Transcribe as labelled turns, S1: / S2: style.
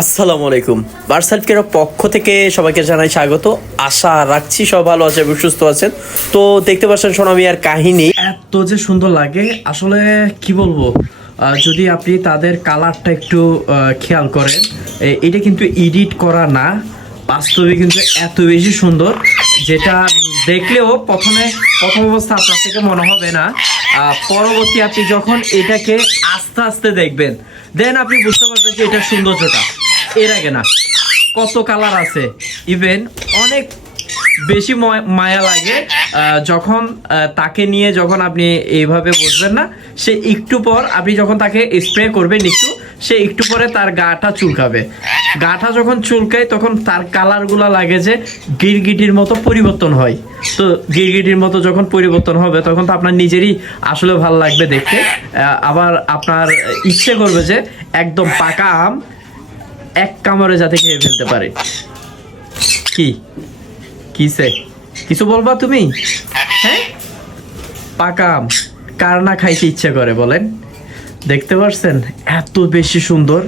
S1: আসসালামু আলাইকুম। বার্সালফ কেরার পক্ষ থেকে সবাইকে জানাই স্বাগত। আশা রাখছি সব ভালো আছে এবং সুস্থ আছেন। তো দেখতে পাচ্ছেন সোনামি আর কাহিনী। এত যে সুন্দর লাগে, আসলে কি বলব? যদি আপনি তাদের কালারটা একটু খেয়াল করেন এটা কিন্তু এডিট করা না, বাস্তবে কিন্তু এত বেশি সুন্দর। যেটা দেখলেও প্রথমে প্রথম অবস্থা আপনার থেকে মনে হবে না। পরবর্তী আপনি যখন এটাকে আস্তে আস্তে দেখবেন দেন আপনি বুঝতে পারবেন যে এটা সৌন্দর্যটা। এর আগে না, কত কালার আছে। ইভেন অনেক বেশি ময়- লাগে যখন তাকে নিয়ে যখন আপনি এইভাবে বসবেন না, সে একটু পর আপনি যখন তাকে স্প্রে করবেন একটু, সে একটু পরে তার গাটা চুলকাবে। গাটা যখন চুলকায়, তখন তার কালারগুলো লাগে যে গিরগিটির মতো পরিবর্তন হয়। তো গিরগিটির মতো যখন পরিবর্তন হবে, তখন তো আপনার নিজেরই আসলে ভালো লাগবে দেখতে। আবার আপনার ইচ্ছে করবে যে একদম পাকা আম এক কামড়ে যাতে খেয়ে ফেলতে পারে। কি? কিসে কিছু বলবা তুমি? হ্যাঁ? পাকা আম। কার না খাইতে ইচ্ছে করে বলেন? দেখতে পারছেন? এত বেশি সুন্দর।